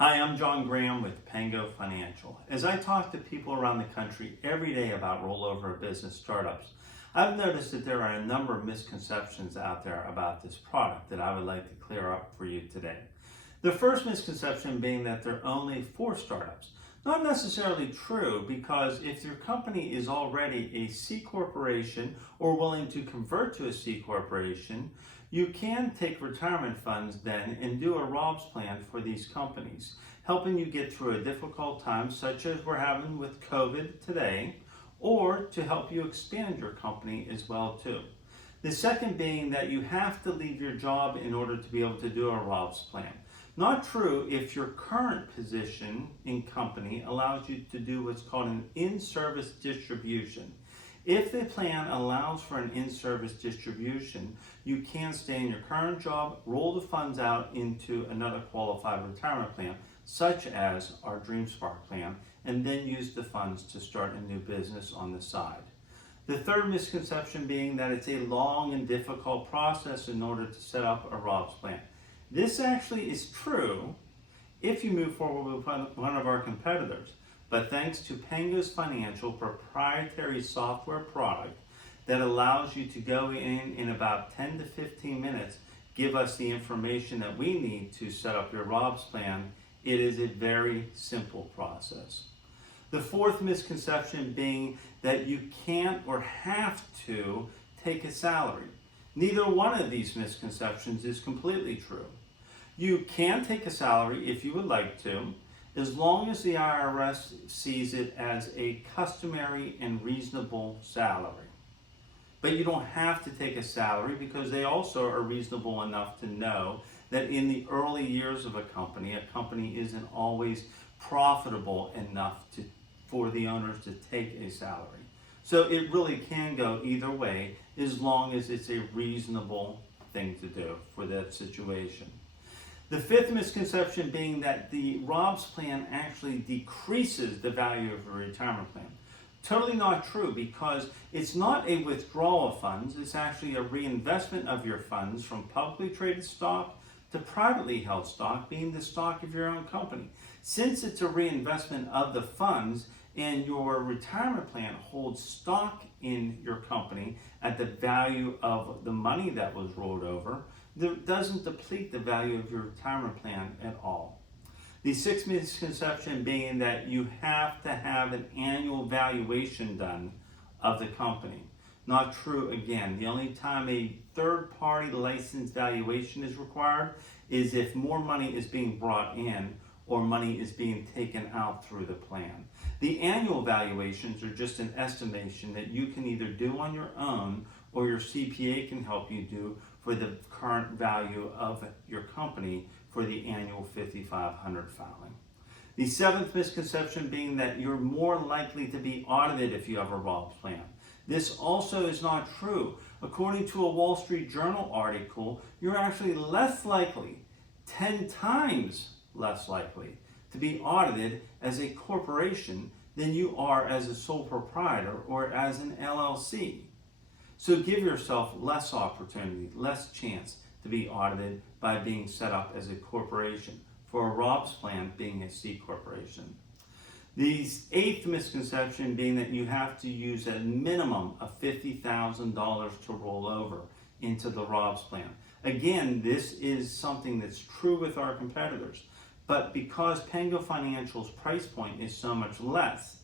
Hi, I'm John Graham with Pango Financial. As I talk to people around the country every day about rollover business startups, I've noticed that there are a number of misconceptions out there about this product that I would like to clear up for you today. The first misconception being that they're only for startups. Not necessarily true, because if your company is already a C corporation or willing to convert to a C corporation, you can take retirement funds then and do a ROBS plan for these companies, helping you get through a difficult time such as we're having with COVID today, or to help you expand your company as well too. The second being that you have to leave your job in order to be able to do a ROBS plan. Not true if your current position in company allows you to do what's called an in-service distribution. If the plan allows for an in-service distribution, you can stay in your current job, roll the funds out into another qualified retirement plan, such as our Dream Spark plan, and then use the funds to start a new business on the side. The third misconception being that it's a long and difficult process in order to set up a ROBS plan. This actually is true if you move forward with one of our competitors. But thanks to Pango Financial proprietary software product that allows you to go in about 10 to 15 minutes, give us the information that we need to set up your ROBS plan, it is a very simple process. The fourth misconception being that you can't or have to take a salary. Neither one of these misconceptions is completely true. You can take a salary if you would like to, as long as the IRS sees it as a customary and reasonable salary. But you don't have to take a salary, because they also are reasonable enough to know that in the early years of a company isn't always profitable enough for the owners to take a salary. So it really can go either way, as long as it's a reasonable thing to do for that situation. The fifth misconception being that the ROBS plan actually decreases the value of a retirement plan. Totally not true, because it's not a withdrawal of funds, it's actually a reinvestment of your funds from publicly traded stock to privately held stock, being the stock of your own company. Since it's a reinvestment of the funds and your retirement plan holds stock in your company at the value of the money that was rolled over, that doesn't deplete the value of your retirement plan at all. The sixth misconception being that you have to have an annual valuation done of the company. Not true again. The only time a third-party licensed valuation is required is if more money is being brought in or money is being taken out through the plan. The annual valuations are just an estimation that you can either do on your own or your CPA can help you do for the current value of your company for the annual 5500 filing. The seventh misconception being that you're more likely to be audited if you have a ROBS plan. This also is not true. According to a Wall Street Journal article, you're actually less likely, 10 times less likely, to be audited as a corporation than you are as a sole proprietor or as an LLC. So give yourself less opportunity, less chance to be audited by being set up as a corporation, for a ROBS plan being a C corporation. The eighth misconception being that you have to use a minimum of $50,000 to roll over into the ROBS plan. Again, this is something that's true with our competitors, but because Pango Financial's price point is so much less,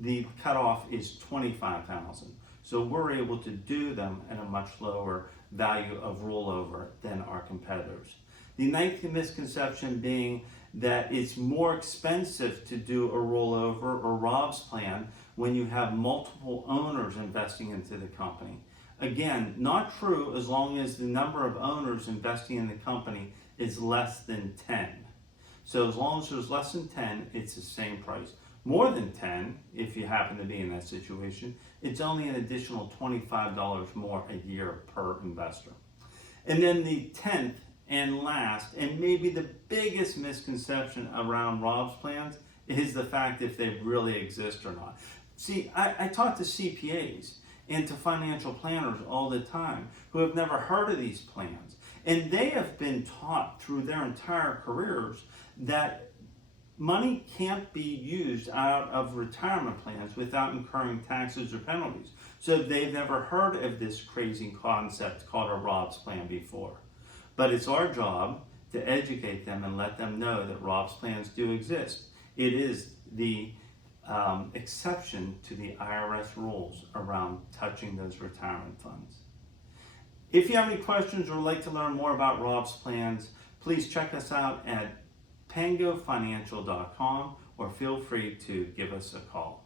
the cutoff is $25,000. So we're able to do them at a much lower value of rollover than our competitors. The ninth misconception being that it's more expensive to do a rollover or ROBS plan when you have multiple owners investing into the company. Again, not true, as long as the number of owners investing in the company is less than 10. So as long as there's less than 10, it's the same price. More than 10, if you happen to be in that situation, it's only an additional $25 more a year per investor. And then the 10th and last, and maybe the biggest misconception around ROBS plans, is the fact if they really exist or not. See, I talk to CPAs and to financial planners all the time who have never heard of these plans. And they have been taught through their entire careers that Money can't be used out of retirement plans without incurring taxes or penalties. So they've never heard of this crazy concept called a ROBS plan before. But it's our job to educate them and let them know that ROBS plans do exist. It is the exception to the IRS rules around touching those retirement funds. If you have any questions or would like to learn more about ROBS plans, please check us out at pangofinancial.com or feel free to give us a call.